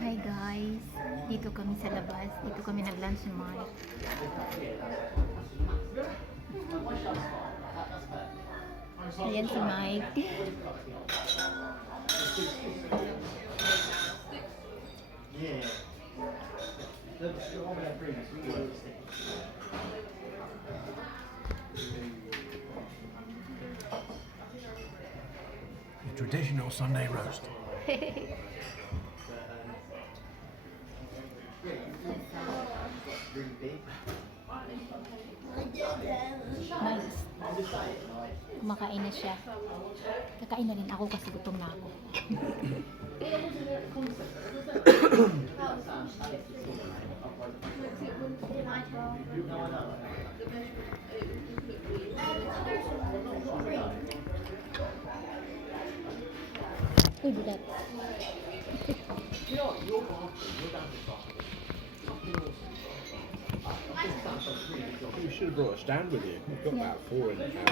Hi guys, dito kami sa labas. Dito kami nag-lunch ni Mike. Ayan si Mike. Yeah. The one we had previously was The traditional Sunday roast. really big. Nice. Kumakain na siya. Kakain na rin ako kasi gutom na ako. Uy, bulat. You should have brought a stand with you. You've got about 4 in the house.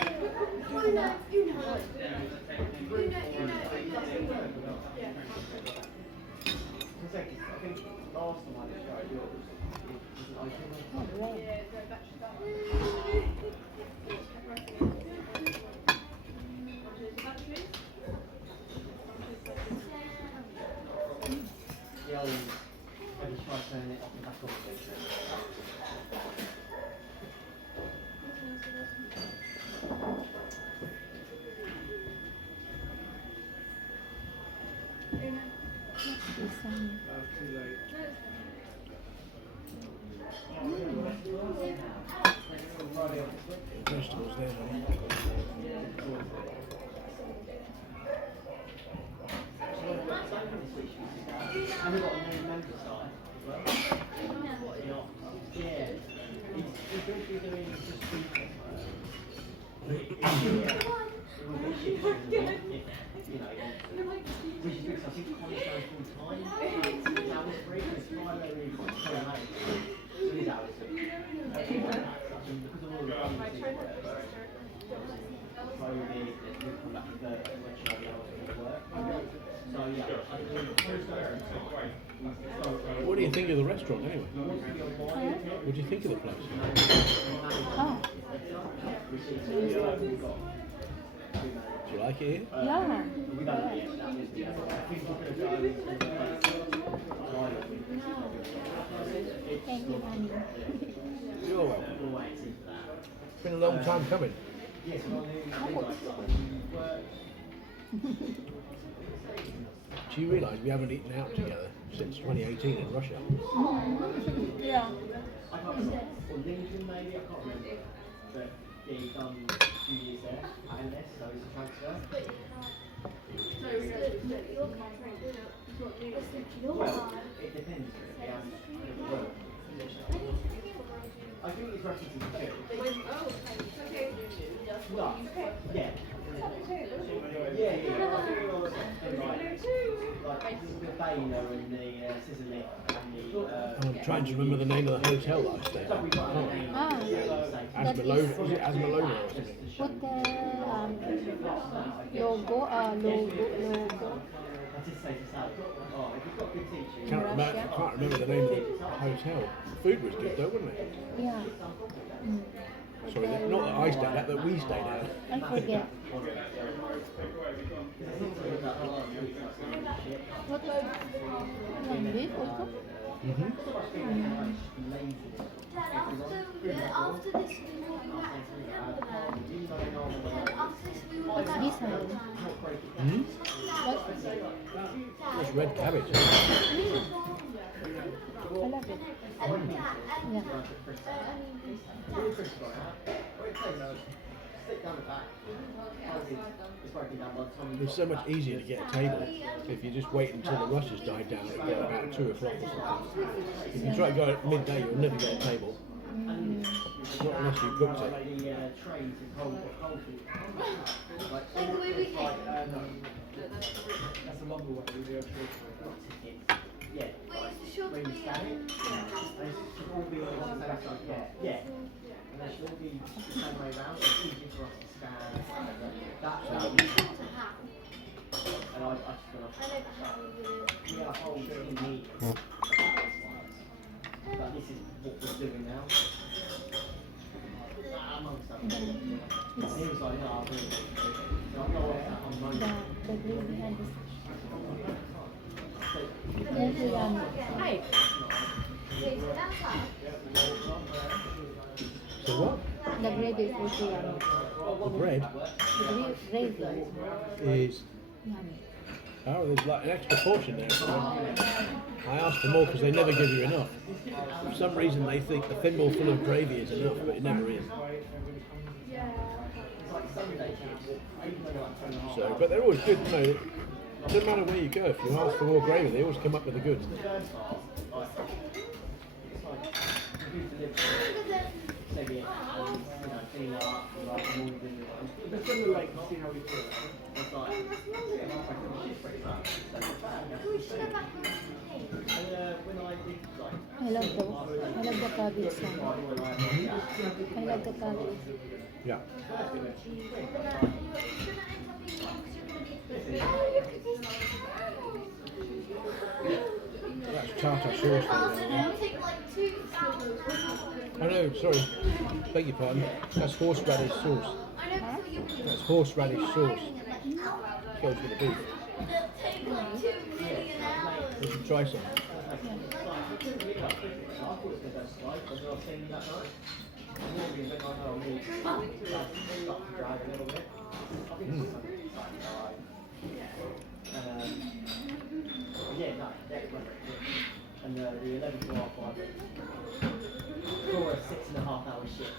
Oh, bread. The old, have you tried turning it off and back on again? This one. Vegetables there, honey. And we've got a new motorcycle as well. Yeah. He's basically doing just speaking. You know, which is because I think Connor's going full time. His hours free, and it's Friday, really quite so late. So his hours are because of all the things he's worked. So he'll come back and let you know the hours of work. So yeah, I think What do you think of the restaurant anyway? What do you think of the place? Oh, Do you like it here? yeah. Thank you, honey. You're welcome. It's been a long time coming. Do you realise we haven't eaten out together since 2018 in Russia? Yeah. I can't remember. Or Lincoln maybe, I can't remember. But yeah, he's done a few years there at NS, so it's a transfer. Well, it depends really on the work. I think it's referencing two. Well, yeah. Yeah, yeah. I think it was like the Baylor and the Sicily and the I'm trying to remember the name of the hotel that I stayed at. Ah, Asmalona, was it Asmalona or something? put the logo, logo. I can't remember the name of the hotel. The food was good though, wasn't it? Yeah. Mm. Sorry, not that I stayed at, that we stayed at. I forget. What beef also? Mm-hmm. After this, we will be back to Canada. After this, we will What's be this back. one? Hmm? What? It's red cabbage. I love it. Yeah. It's so much easier to get a table if you just wait until the rushes die down at about 2 o'clock or something. If you try to go at midday, you'll never get a table. Not unless you've booked it. Take away we came. That's a longer way. Yeah. Wait, is the short way? Yeah. And they should all be the same way around. It's easy for us to scan. That would be. And I just feel like. I know the how we do it. Yeah, didn't need it. But this is what we're doing now. Amongst other things. He was like, no, I'll do it. So I'm not working out on Monday. The gravy and the very yummy. So what? The gravy is also yummy. The bread The gravy is. yummy. Oh, there's like an extra portion there. I asked for more because they never give you enough. For some reason they think the thimble full of gravy is enough, but it never is. So, but they're always good, you know. It doesn't matter where you go, if you ask for more gravy, they always come up with the goods. I love the cabbage one. I love the cabbage. Yeah. That's tartar sauce. There. Oh no, sorry. Beg your pardon. That's horseradish sauce. That's horseradish sauce. Goes with the beef. You should try some. Yeah, no, that's right. And the 11 to half 5 for a 6.5 hour shift.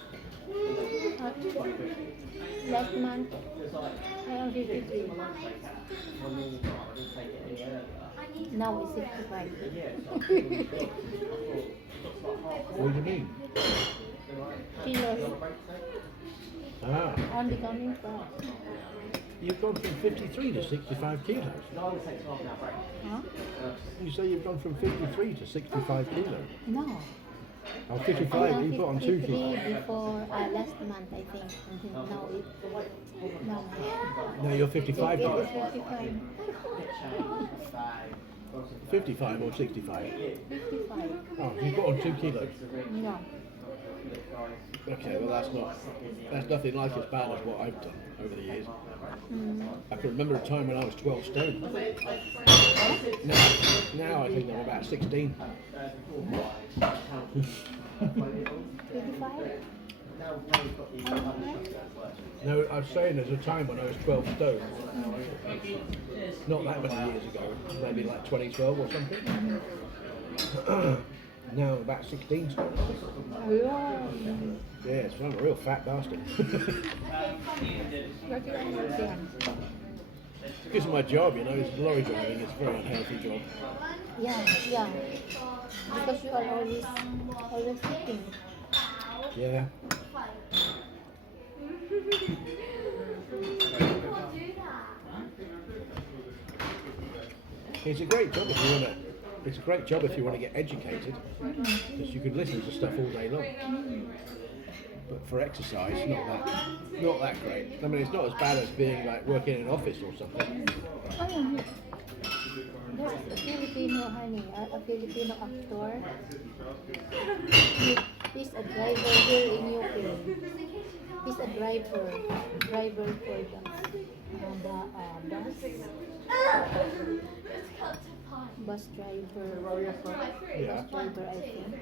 Last month, It's like, I am 53. one normal time, I didn't take it any earlier. Now it's 65. Yeah, so I What do you mean? Kilos. Ah, Only coming from. you've gone from 53 to 65 kilos. No, I would take 12 hour break. Huh? You say you've gone from 53 to 65 kilos. No. Oh, I 55, am you've put on 2 53 kilos. before last month, I think. Now No, you're 55 it kilos. is 55. 55 or 65. 55. Oh, you've got on 2 kilos. No. Okay, well that's nothing like as bad as what I've done over the years. I can remember a time when I was 12 stone. Now I think I'm about 16. 25? No, I was saying there's a time when I was 12 stone. Not that many years ago, maybe like 2012 or something. Now I'm about 16 stone. Yeah, so I'm a real fat bastard. What do you understand? Because of my job, you know, it's lorry driving, it's a very unhealthy job. Yeah. Because you are always sitting. Yeah. It's a great job if you want to. It's a great job if you want to get educated, because you could listen to stuff all day long. But for exercise, not that great. I mean, it's not as bad as being like working in an office or something. There's a Filipino, honey, a Filipino actor. He's a driver here in UK. He's a driver for the bus driver. Yeah. Bus driver, I think.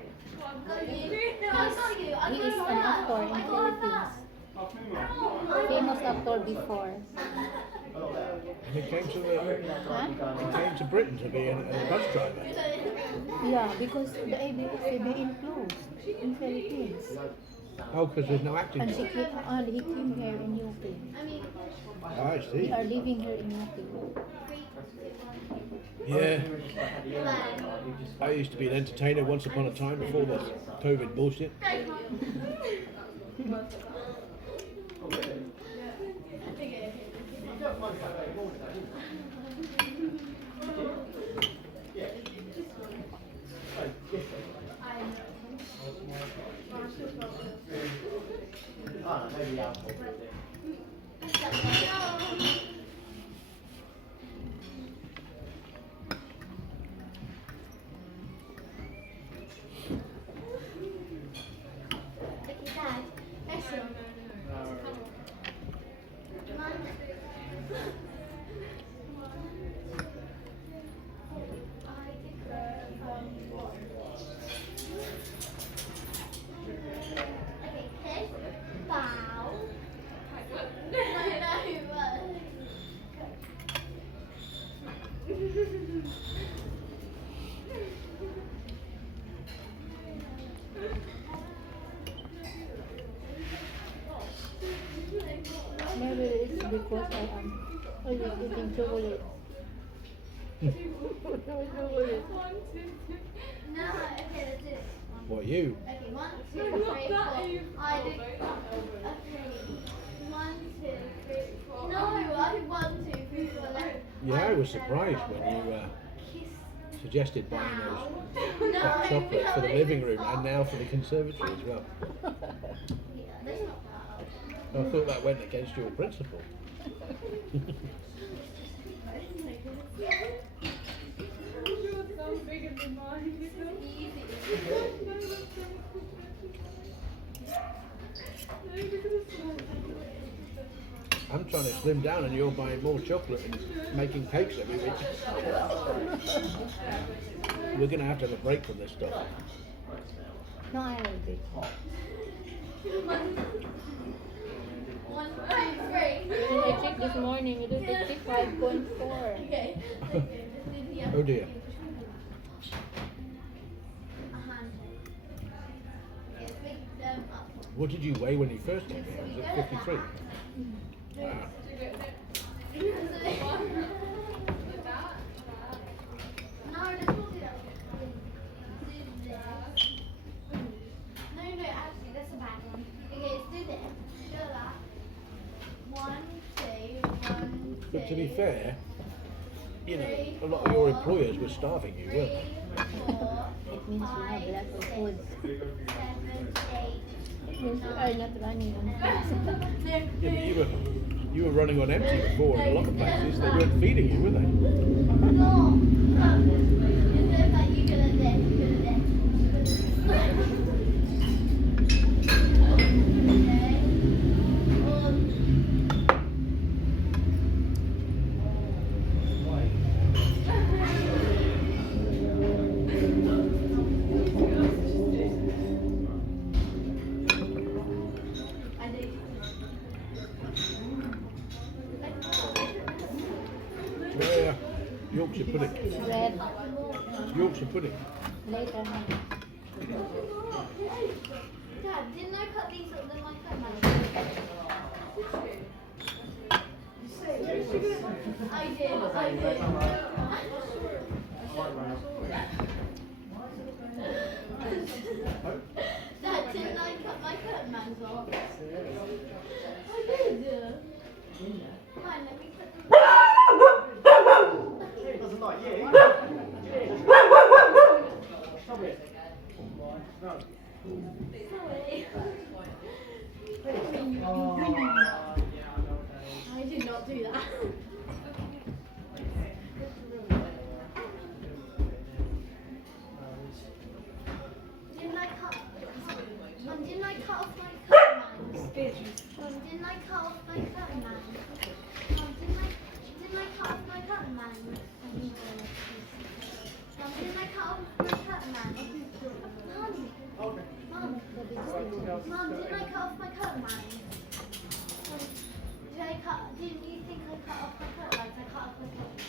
He is an actor in Philippines. Famous actor before. And he came to Huh? Britain to be a bus driver. Yeah, because the ABS-CBN closed in Philippines. Oh, because there's no acting. And he came here in UK. I We see. are living here in UK. Yeah. I used to be an entertainer once upon a time before this COVID bullshit. Maybe I'll because I was eating chocolate. Chocolate. No, okay, let's do it. What, you? Okay, 1, 2, 3, 4. I did. Okay. 1, 2, 3, 4. No, I did 1, 2, 3, 4. Yeah, I was surprised when you Kiss. suggested buying those No, hot chocolate for the living room and now for the conservatory as well. Yeah, that's not bad. I thought that went against your principle. I'm trying to slim down and you're buying more chocolate and making cakes every week. We're going to have a break from this stuff. No, I will be. 1, 2, 3. And I checked this morning, it is 55.4. Okay. Oh dear. A hand. Okay, pick them up. What did you weigh when you first came here? Was it 53? Wow. No, let's not do that. Do this. No, actually, that's a bad one. Okay, let's do this. Do that. 1, 2, 1, 2. But to be fair, you know, a lot of your employers were starving you, weren't they? 4, It means we have lots of food. 7, 8. It means we are not running on food. Yeah, but you were running on empty before in a lot of places. They weren't feeding you, were they? No. Instead of like, you could have this, you could have this. Okay. I did. Yeah, Yorkshire pudding. Red Yorkshire pudding. later. Dad, didn't I cut these up? Then I cut mine. I did. Dad, didn't I cut my curtain bands off? I did. Fine, let me cut them. Doesn't like you. Stop it. No. Sorry. Oh, yeah, I know. I did not do that. Didn't I cut? Didn't I cut off my curtain bands? Didn't I cut off my curtain bands? Didn't I cut off my curtain bands? Didn't I cut off my curtain bands? Okay. Mum, didn't I cut off my curtain bands? Didn't you think I cut off my curtain bands? I cut off my curtain bands.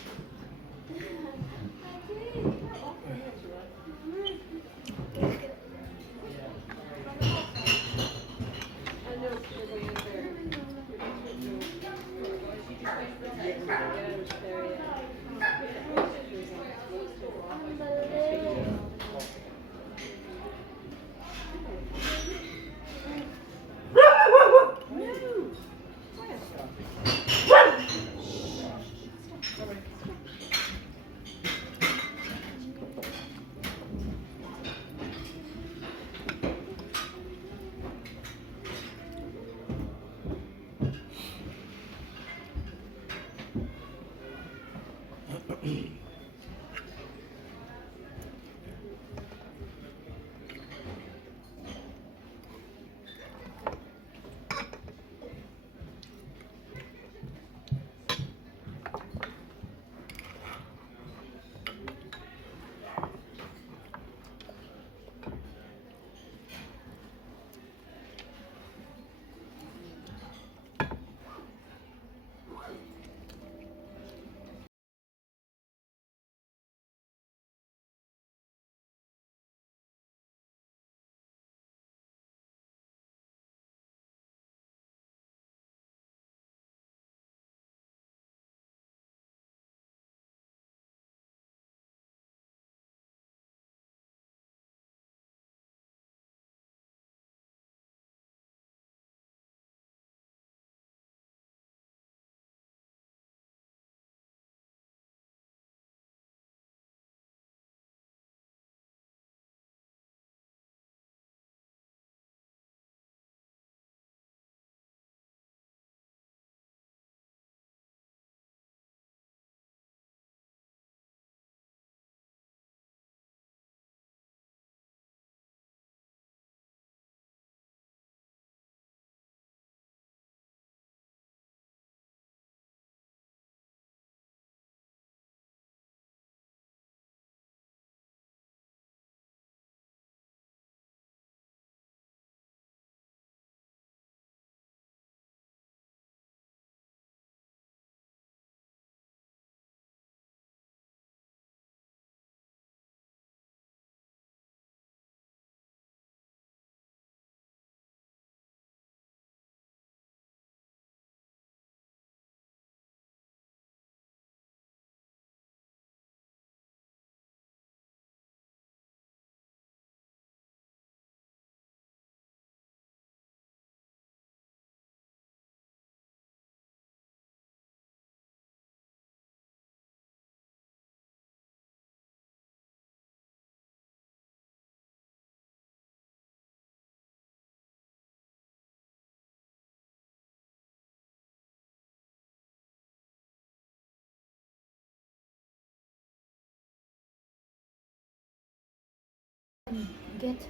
Get.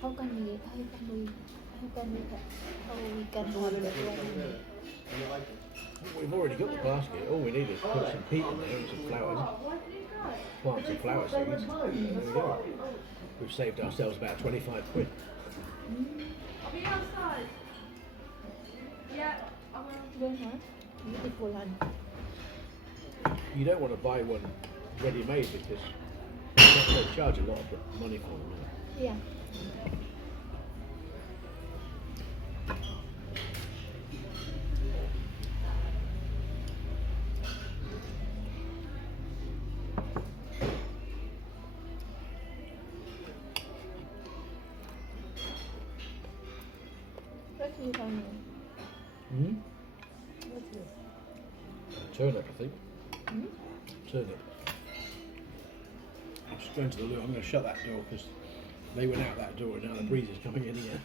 How can we have that one? We've already got the basket. All we need is put some peat in there and some flowers. Plant some flower seeds. And there we go. We've saved ourselves about 25 quid. I'll be outside. Yeah, I will. Beautiful one. You don't want to buy one ready-made because they charge a lot of money for them. Yeah. What's your family? Hmm? What's this? Turnip, I think. Hmm? Turnip. I'm just going to the loo. I'm going to shut that door because they went out that door and now the breeze is coming in here.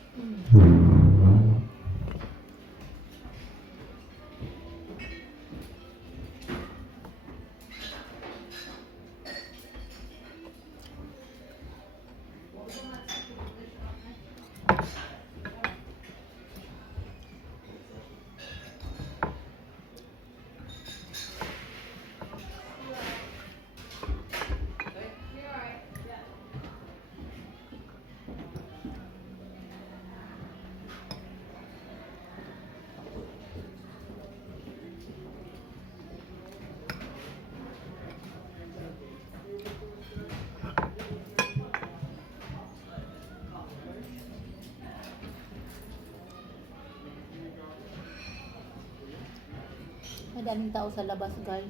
Madaming tao sa labas, guys.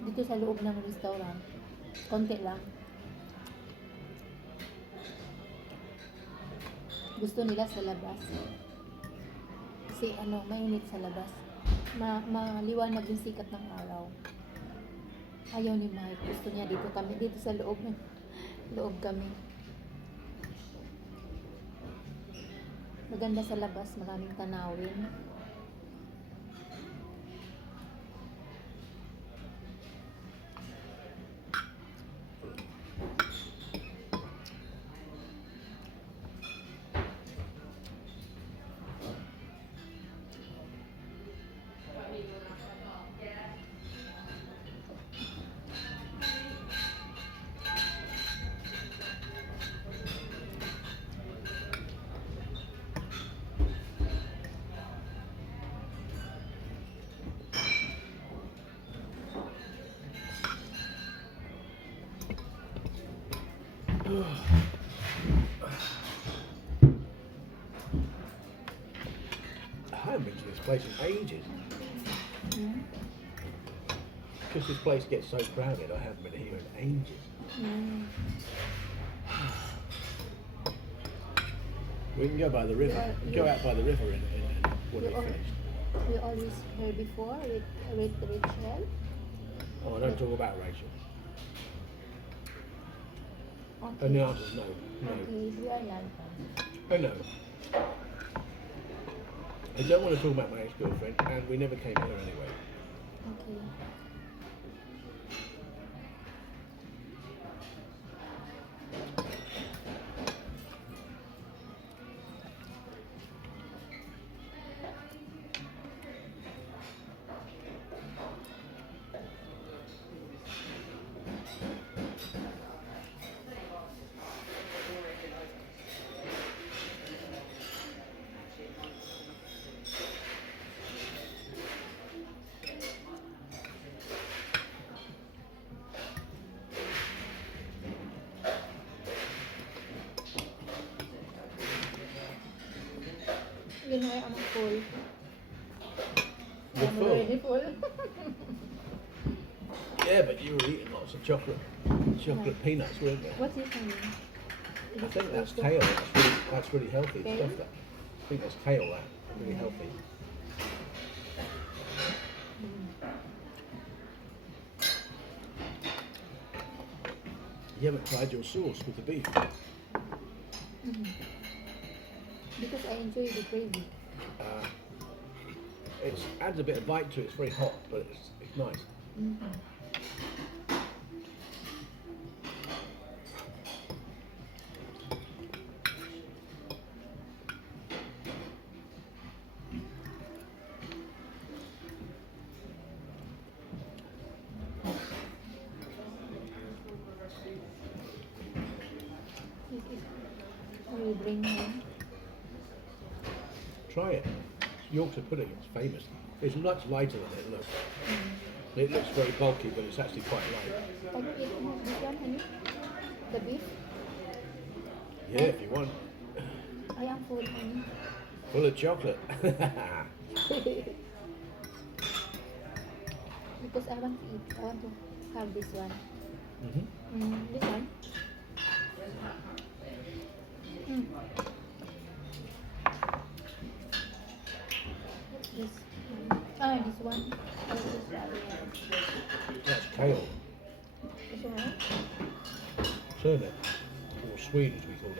Dito sa loob ng restaurant. Konti lang. Gusto nila sa labas. Kasi mainit sa labas. Maliwanag yung sikat ng araw. Ayaw ni Mike. Gusto niya dito kami. Dito sa loob. Loob kami. Maganda sa labas. Maraming tanawin. I haven't been to this place in ages. Because this place gets so crowded, I haven't been here in ages. We can go by the river. Yeah, We can go out by the river when we're Yeah. finished. We always heard before with Rachel. Oh, don't talk about Rachel. Okay. And the answer's no. No. Okay, we are not. Oh no. I don't want to talk about my ex-girlfriend, and we never came here anyway. Okay. You know, I'm full. You're I'm full? already full. Yeah, but you were eating lots of chocolate peanuts, weren't you? What's this one? I think that's kale. That's really healthy Kale? stuff. That. I think that's kale. That really healthy. You haven't tried your sauce with the beef. Because I enjoy the gravy. It adds a bit of bite to it. It's very hot, but it's nice. we bring home. Try it. Yorkshire pudding, it's famous. It's much lighter than it looks. It looks very bulky, but it's actually quite light. Can you eat more this one, honey? The beef? Yeah, if you want. I am full, honey. Full of chocolate. Because I want to eat. I want to have this one. Mm-hmm. This one. Mm. This. This one. Oh, this one. That's kale. This one. Turnip. Or Swede as we call it.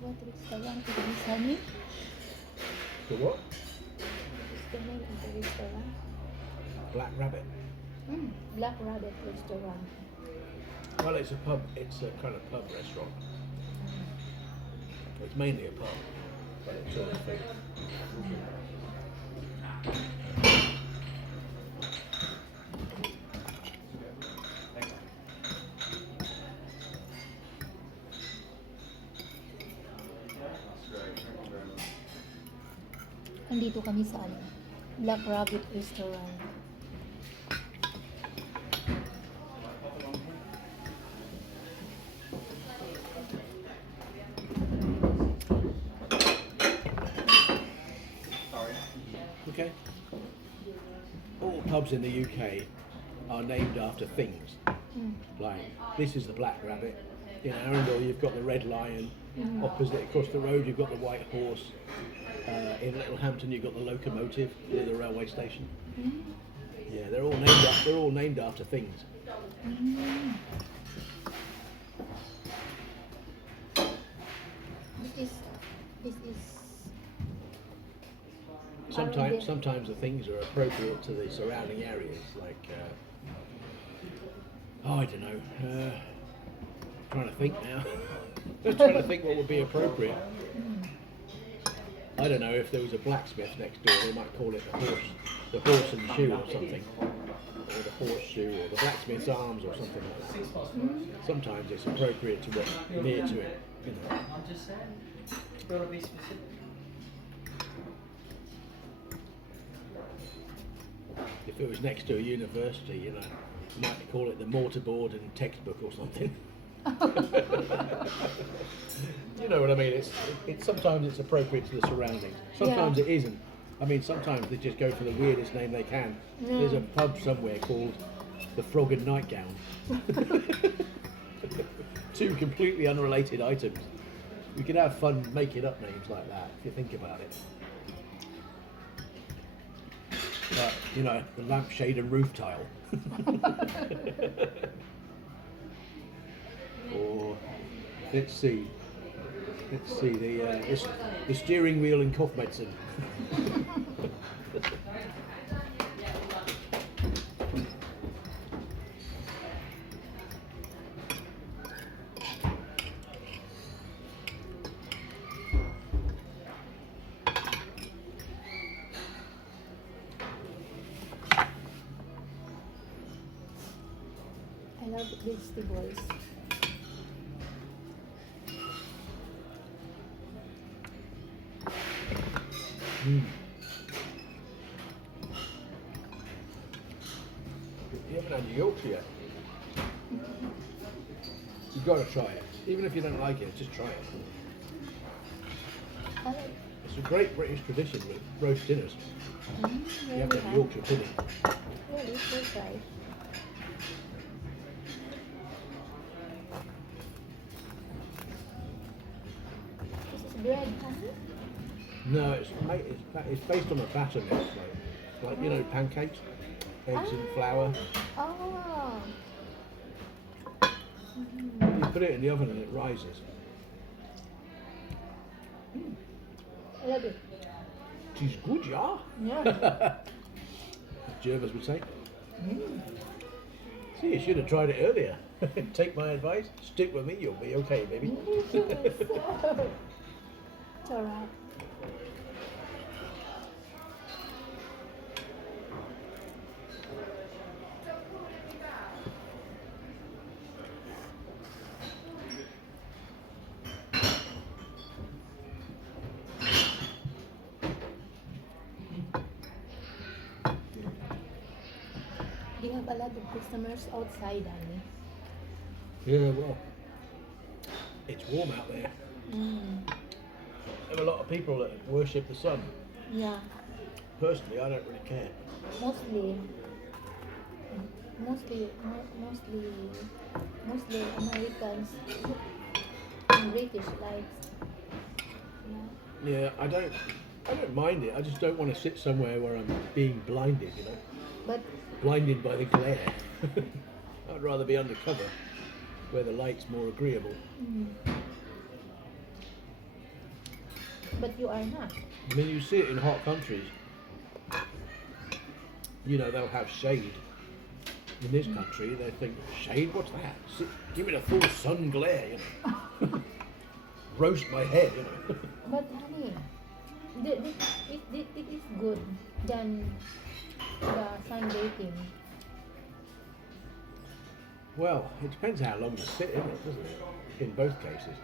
What restaurant is this, honey? The what? What's the name of the restaurant? Black Rabbit. Black Rabbit Restaurant. Well, it's a pub. It's a kind of pub restaurant. It's mainly a pub, but it's sort of food. Nandito kami sa ano, Black Rabbit Restaurant. Okay. All pubs in the UK are named after things. Like, this is the Black Rabbit. In Arundel, you've got the Red Lion. Opposite, across the road, you've got the White Horse. In Littlehampton, you've got the Locomotive near the railway station. Yeah, they're all named after things. This is Sometimes the things are appropriate to the surrounding areas. Like, I don't know. Trying to think now. Trying to think what would be appropriate. I don't know, if there was a blacksmith next door, they might call it the horse and shoe or something, or the horseshoe, or the blacksmith's arms or something like that. Sometimes it's appropriate to what's near to it, you know. I'm just saying. You've got to be specific. If it was next to a university, you know, you might call it the mortarboard and textbook or something. You know what I mean? It's sometimes it's appropriate to the surroundings. Sometimes it isn't. I mean, sometimes they just go for the weirdest name they can. There's a pub somewhere called the Frog and Nightgown. Two completely unrelated items. You could have fun making up names like that if you think about it. But, you know, the lampshade and roof tile. Or, let's see, the steering wheel and cough medicine. I love vegetables. You haven't had your Yorkshire yet. You've got to try it. Even if you don't like it, just try it. I like It's It's a great British tradition with roast dinners. You have to have Yorkshire pudding. Really, we'll try. This is bread, honey? No, it's based on a batter mix, like you know, pancakes, eggs and flour. Oh. You put it in the oven and it rises. I love it. She's good, yeah. Yeah. Jervis would say. See, you should have tried it earlier. Take my advice. Stick with me. You'll be okay, baby. It's alright. Do you have a lot of customers outside, honey? Yeah, well, it's warm out there. Mm. There are a lot of people that worship the sun. Yeah, Personally, I don't really care. mostly Americans and British likes. Yeah. Yeah, I don't mind it. I just don't want to sit somewhere where I'm being blinded, you know, But blinded by the glare. I'd rather be undercover, where the light's more agreeable. but you are not. I mean, you see it in hot countries. You know, they'll have shade. In this country, they think, shade? What's that? Give me the full sun glare, you know. Roast my head, you know. But honey, it is good than the sunbathing. Well, it depends how long you sit in it, doesn't it? In both cases.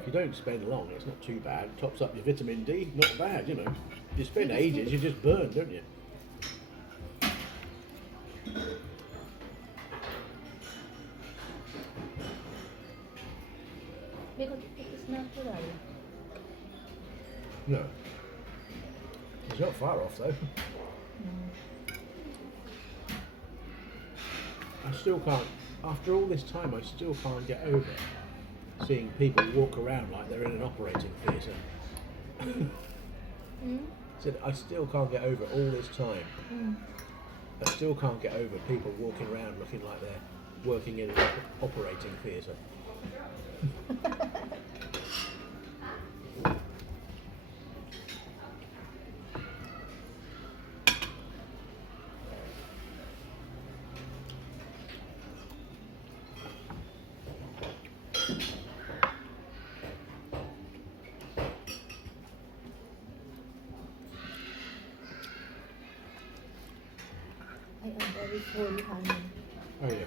If you don't spend long, it's not too bad. Tops up your vitamin D, not bad, you know. If you spend ages, you just burn, don't you? Because it is natural. No. It's not far off, though. I still can't, after all this time, I still can't get over seeing people walk around like they're in an operating theatre. Said, I still can't get over all this time. I still can't get over people walking around looking like they're working in an operating theatre. I am very full, honey. Oh yeah.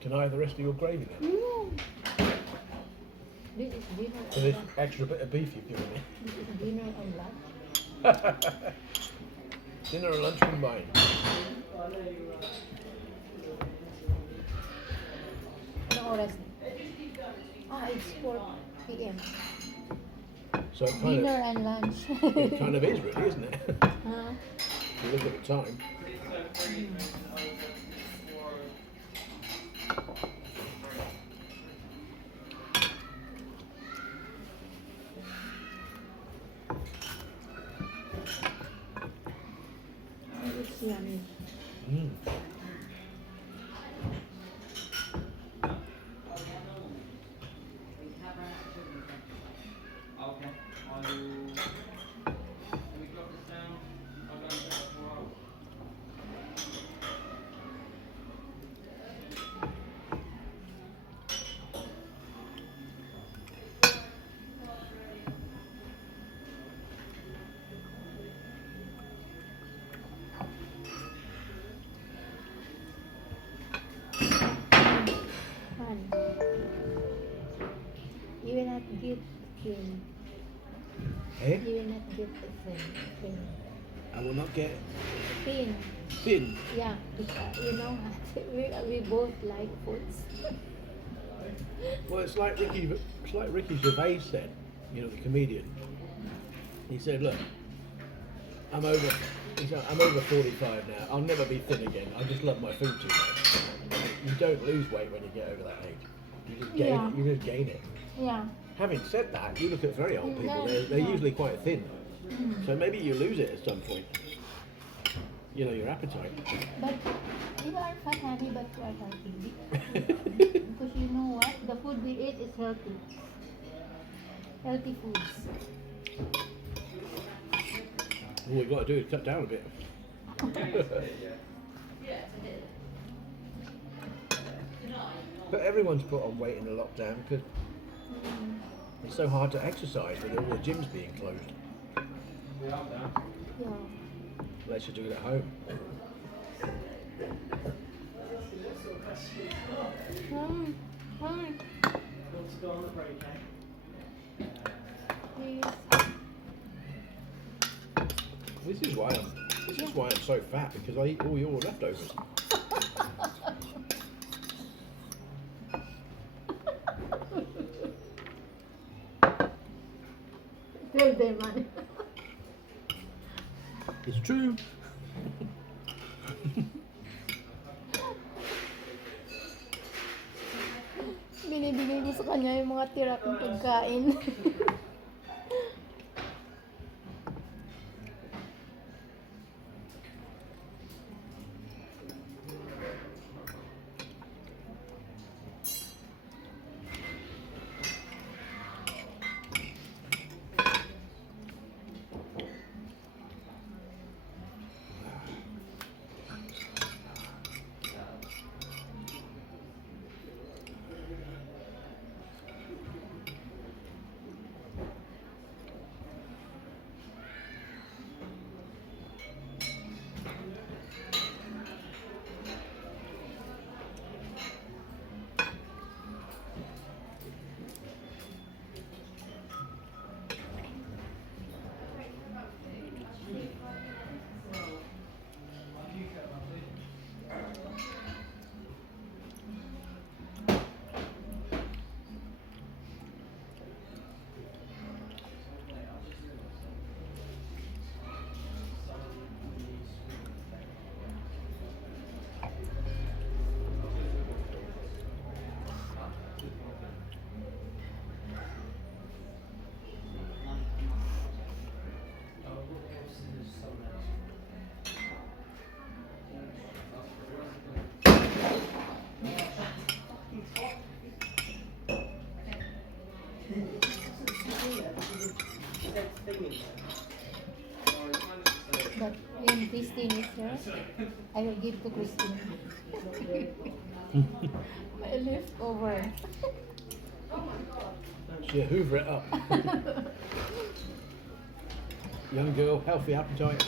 Can I have the rest of your gravy then? This is dinner For and this lunch. extra bit of beef you've given me. This is dinner and lunch. Dinner and lunch combined. Anong oras? It's 4 p.m. So it Dinner and lunch. kind of is really, isn't it? Huh? If you look at the time. It's yummy. Mm. Fun. You will not get thin. Eh? You will not get thin. I will not get Thin. thin. Yeah, you know, we both like foods. Well, it's like Ricky Gervais said, you know, the comedian. He said, look, I'm over 45 now. I'll never be thin again. I just love my food too much. You don't lose weight when you get over that age. You just gain Yeah. it. You just gain it. Yeah. Having said that, you look at very old people. No, They're no. usually quite thin. Mm. So maybe you lose it at some point. You know, your appetite. But you are fat, honey, but you are healthy. Because you know what? The food we eat is healthy. Healthy foods. All we've got to do is cut down a bit. But everyone's put on weight in the lockdown because it's so hard to exercise with all the gyms being closed. Yeah. Unless you do it at home. Mm. Mm. Want to go on the break, eh? Please. This is why I'm so fat, because I eat all your leftovers. Tell them, man. It's true. Binibigay ko sa kanya yung mga tira kong pagkain. But when Christine is here, I will give to Christine. My leftover. She hoover it up. Young girl, healthy appetite.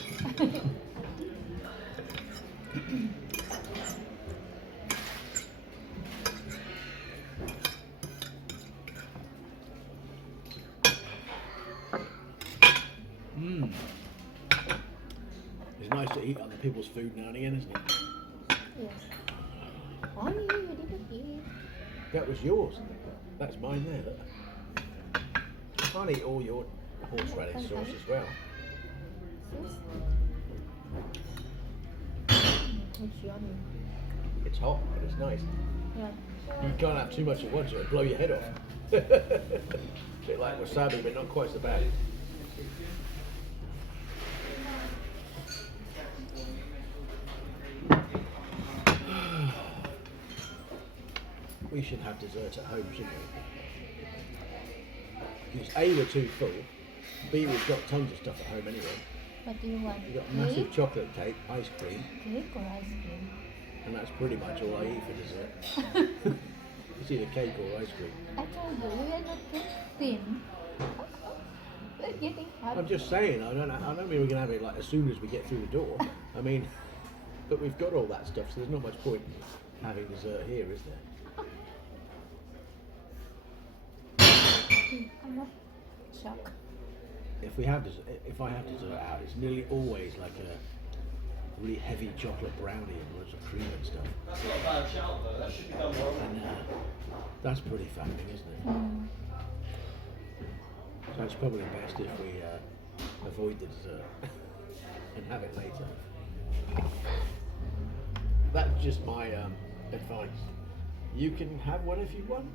Mmm. It's nice to eat other people's food now and again, isn't it? Yes. Honey, you didn't eat. That was yours. That's mine there. Look. I'll eat all your horseradish sauce as well. Sis? It's yummy. It's hot, but it's nice. Yeah. You can't have too much at once or it'll blow your head off. Bit like wasabi, but not quite so bad. We should have dessert at home, shouldn't we? Because A, we're too full. B, we've got tons of stuff at home anyway. What do you want? We've got massive Cake? chocolate cake, ice cream, Cake or ice cream? and that's pretty much all I eat for dessert. It's either cake or ice cream. I told you, we are not too thin. We're getting hot. I'm just saying, I don't mean we're going to have it like as soon as we get through the door. I mean, but we've got all that stuff, so there's not much point having dessert here, is there? I'm not shocked. If I have dessert out, it's nearly always like really heavy chocolate brownie and loads of cream and stuff. That's not a bad shout though. That should be done well. And that's pretty fattening, isn't it? Mm. So it's probably best if we avoid the dessert and have it later. That's just my advice. You can have one if you want,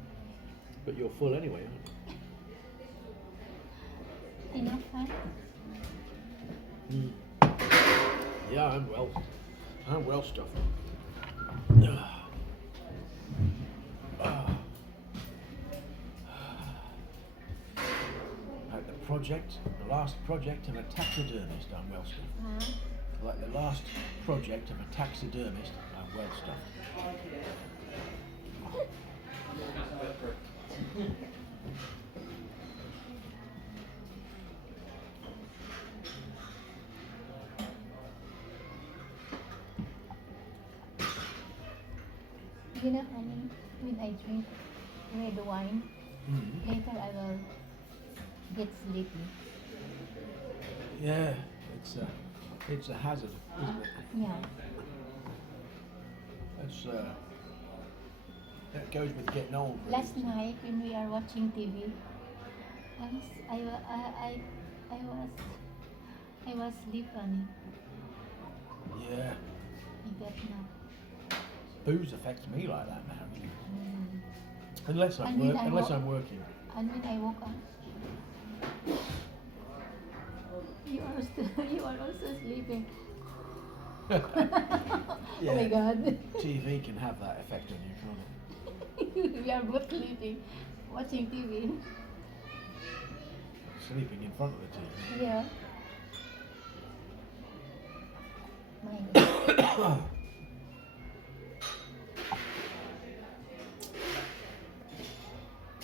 but you're full anyway, aren't Enough, huh? you? Yeah, I'm well stuffed. Like the last project of a taxidermist, I'm well stuffed. Huh? Like the last project of a taxidermist, I'm well stuffed. You know, honey, when I drink red wine, Mm. later I will get sleepy. Yeah, it's a hazard, isn't it? Yeah. That goes with getting old. really. Last night when we are watching TV, I was sleep, honey. Yeah, I got nap. booze affects me like that now. Really. Mm. Unless And when I unless wa- I'm working. And when I woke up, you are also sleeping. Oh my Yeah. God. TV can have that effect on you, can't it? We are both sleeping, watching TV. Sleeping in front of the TV. Yeah. My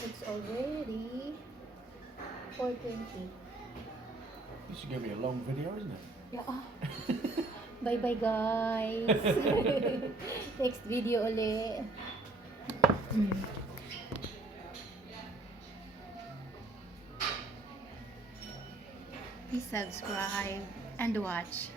It's already 4:20. This is going to be a long video, isn't it? Yeah. Bye bye guys. Next video ulit. Please subscribe and watch.